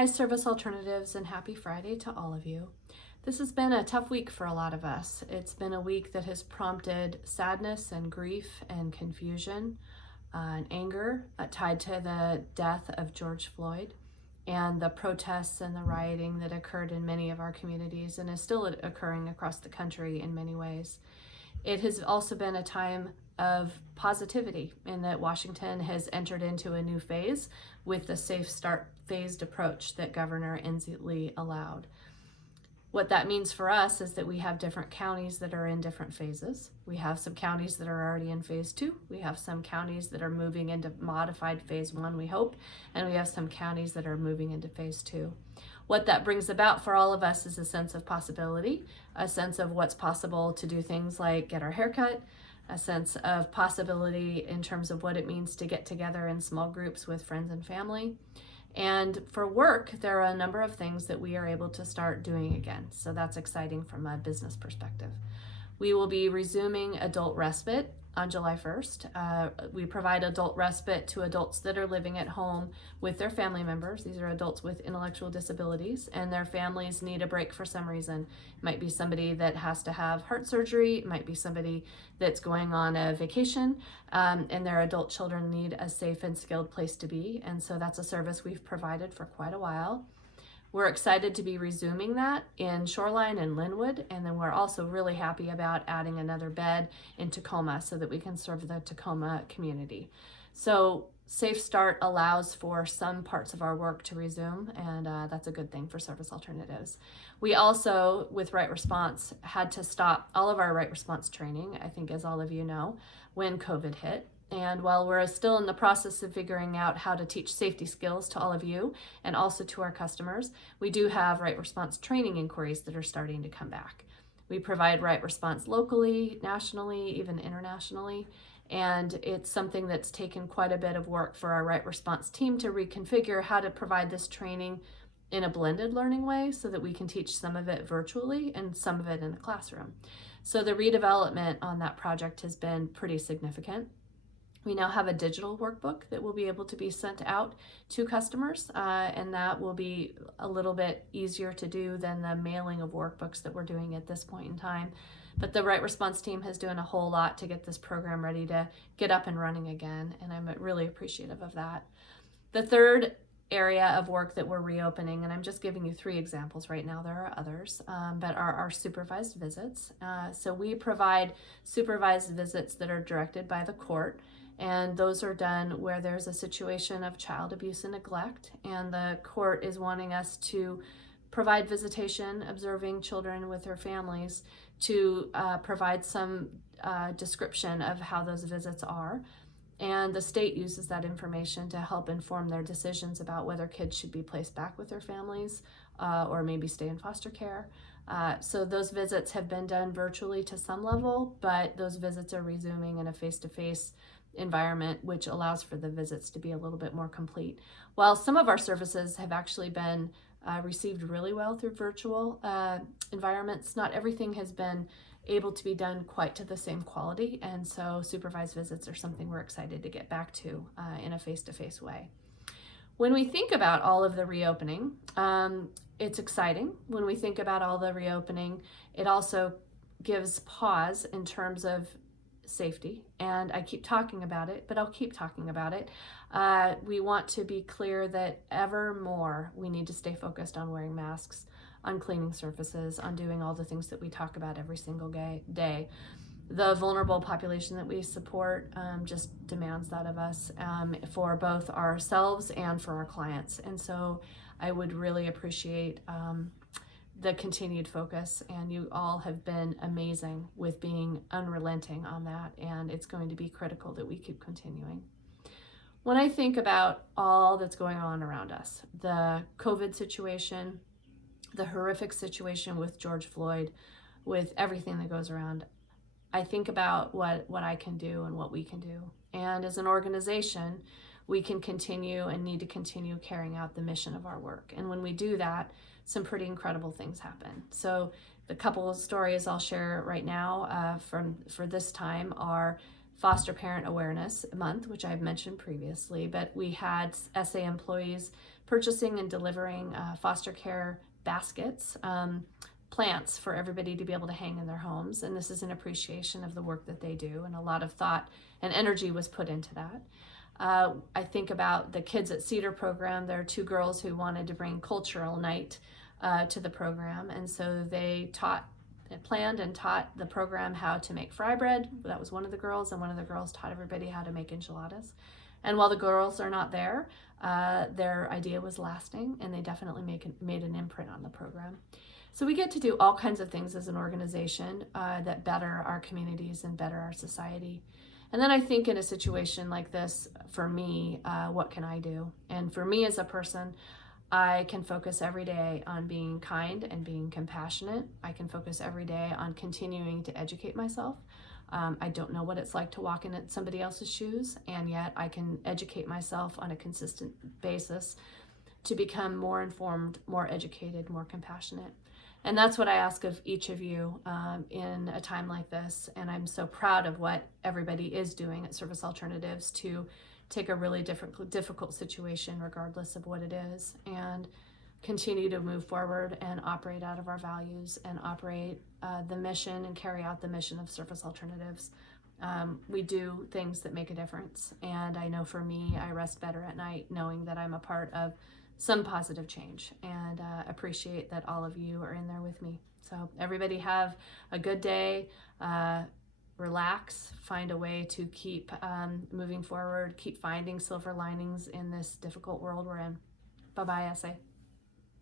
Hi, Service Alternatives, and happy Friday to all of you. This has been a tough week for a lot of us. It's been a week that has prompted sadness and grief and confusion and anger tied to the death of George Floyd and the protests and the rioting that occurred in many of our communities and is still occurring across the country in many ways. It has also been a time of positivity in that Washington has entered into a new phase with the Safe Start phased approach that Governor Inslee allowed. What that means for us is that we have different counties that are in different phases. We have some counties that are already in phase 2. We have some counties that are moving into modified phase 1, we hope, and we have some counties that are moving into phase 2. What that brings about for all of us is a sense of possibility, a sense of what's possible to do things like get our hair cut, a sense of possibility in terms of what it means to get together in small groups with friends and family. And for work, there are a number of things that we are able to start doing again. So that's exciting from a business perspective. We will be resuming adult respite on July 1st. We provide adult respite to adults that are living at home with their family members. These are adults with intellectual disabilities, and their families need a break for some reason. It might be somebody that has to have heart surgery. It might be somebody that's going on a vacation, and their adult children need a safe and skilled place to be. And so that's a service we've provided for quite a while. We're excited to be resuming that in Shoreline and Linwood, and then we're also really happy about adding another bed in Tacoma so that we can serve the Tacoma community. So Safe Start allows for some parts of our work to resume, and that's a good thing for Service Alternatives. We also, with Wright Response, had to stop all of our Wright Response training, I think as all of you know, when COVID hit. And while we're still in the process of figuring out how to teach safety skills to all of you and also to our customers, we do have Wright Response training inquiries that are starting to come back. We provide Wright Response locally, nationally, even internationally, and it's something that's taken quite a bit of work for our Wright Response team to reconfigure how to provide this training in a blended learning way so that we can teach some of it virtually and some of it in the classroom. So the redevelopment on that project has been pretty significant. We now have a digital workbook that will be able to be sent out to customers, and that will be a little bit easier to do than the mailing of workbooks that we're doing at this point in time. But the Wright Response team has done a whole lot to get this program ready to get up and running again, and I'm really appreciative of that. The third area of work that we're reopening, and I'm just giving you 3 examples right now, there are others, but are our supervised visits. So we provide supervised visits that are directed by the court, and those are done where there's a situation of child abuse and neglect, and the court is wanting us to provide visitation, observing children with their families, to provide some description of how those visits are. And the state uses that information to help inform their decisions about whether kids should be placed back with their families or maybe stay in foster care. So those visits have been done virtually to some level, but those visits are resuming in a face-to-face environment, which allows for the visits to be a little bit more complete. While some of our services have actually been received really well through virtual environments, not everything has been able to be done quite to the same quality, and so supervised visits are something we're excited to get back to in a face-to-face way. When we think about all of the reopening, it's exciting. When we think about all the reopening, it also gives pause in terms of safety, and I keep talking about it, but I'll keep talking about it. We want to be clear that ever more we need to stay focused on wearing masks, on cleaning surfaces, on doing all the things that we talk about every single day. The vulnerable population that we support just demands that of us for both ourselves and for our clients. And so I would really appreciate the continued focus, and you all have been amazing with being unrelenting on that, and it's going to be critical that we keep continuing. When I think about all that's going on around us, the COVID situation, the horrific situation with George Floyd, with everything that goes around, I think about what I can do and what we can do. And as an organization, we can continue and need to continue carrying out the mission of our work. And when we do that, some pretty incredible things happen. So the couple of stories I'll share right now for this time are Foster Parent Awareness Month, which I've mentioned previously, but we had SA employees purchasing and delivering foster care baskets, plants for everybody to be able to hang in their homes. And this is an appreciation of the work that they do, and a lot of thought and energy was put into that. I think about the Kids at Cedar program. There are two girls who wanted to bring cultural night to the program, and so they planned and taught the program how to make fry bread. That was one of the girls, and one of the girls taught everybody how to make enchiladas. And while the girls are not there, their idea was lasting, and they definitely made an imprint on the program. So we get to do all kinds of things as an organization that better our communities and better our society. And then I think in a situation like this, for me, what can I do? And for me as a person, I can focus every day on being kind and being compassionate. I can focus every day on continuing to educate myself. I don't know what it's like to walk in somebody else's shoes, and yet I can educate myself on a consistent basis to become more informed, more educated, more compassionate. And that's what I ask of each of you in a time like this. And I'm so proud of what everybody is doing at Service Alternatives to take a really difficult situation, regardless of what it is, and continue to move forward and operate out of our values and operate the mission and carry out the mission of Service Alternatives. We do things that make a difference. And I know for me, I rest better at night knowing that I'm a part of some positive change, and appreciate that all of you are in there with me. So everybody have a good day, relax, find a way to keep moving forward, keep finding silver linings in this difficult world we're in. Bye-bye, SA.